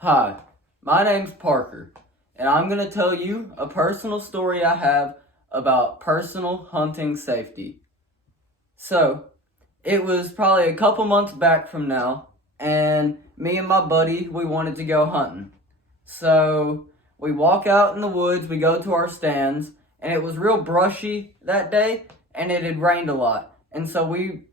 Hi, my name's Parker, and I'm going to tell you a personal story I have about personal hunting safety. So, it was probably a couple months back from now, and me and my buddy, we wanted to go hunting. So, we walk out in the woods, we go to our stands, and it was real brushy that day, and it had rained a lot. And so we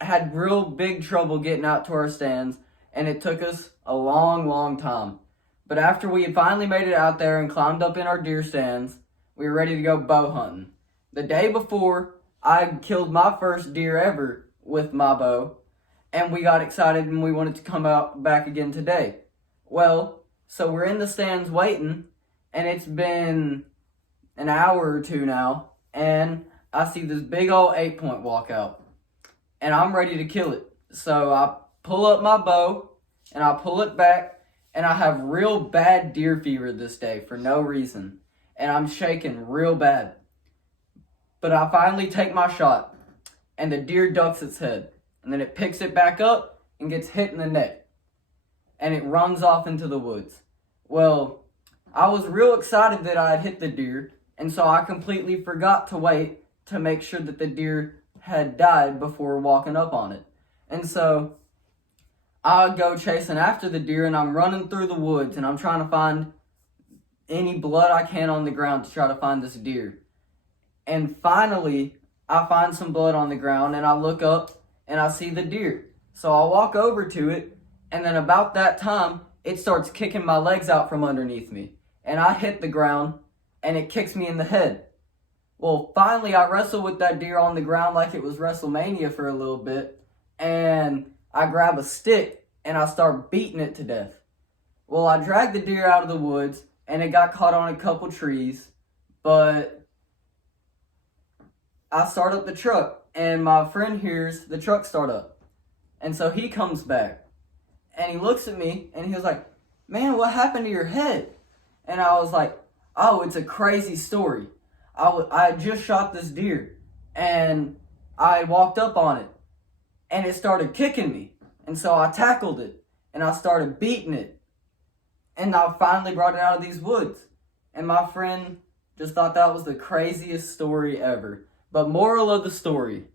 had real big trouble getting out to our stands, and it took us a long time. But after we had finally made it out there and climbed up in our deer stands, we were ready to go bow hunting. The day before, I killed my first deer ever with my bow, and we got excited and we wanted to come out back again today. Well, so we're in the stands waiting, and it's been an hour or two now, and I see this big old 8-point walk out, and I'm ready to kill it. So I pull up my bow, and I pull it back, and I have real bad deer fever this day for no reason, and I'm shaking real bad. But I finally take my shot, and the deer ducks its head, and then it picks it back up and gets hit in the neck, and it runs off into the woods. Well, I was real excited that I had hit the deer, and so I completely forgot to wait to make sure that the deer had died before walking up on it. And so I go chasing after the deer, and I'm running through the woods, and I'm trying to find any blood I can on the ground to try to find this deer. And finally, I find some blood on the ground, and I look up, and I see the deer. So I walk over to it, and then about that time, it starts kicking my legs out from underneath me. And I hit the ground, and it kicks me in the head. Well, finally, I wrestle with that deer on the ground like it was WrestleMania for a little bit, and I grab a stick, and I start beating it to death. Well, I dragged the deer out of the woods, and it got caught on a couple trees, but I start up the truck, and my friend hears the truck start up. And so he comes back, and he looks at me, and he was like, "Man, what happened to your head?" And I was like, "Oh, it's a crazy story. I had just shot this deer, and I walked up on it, and it started kicking me. And so I tackled it, and I started beating it, and I finally brought it out of these woods." And my friend just thought that was the craziest story ever. But moral of the story,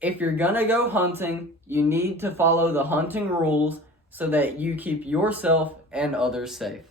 if you're gonna go hunting, you need to follow the hunting rules so that you keep yourself and others safe.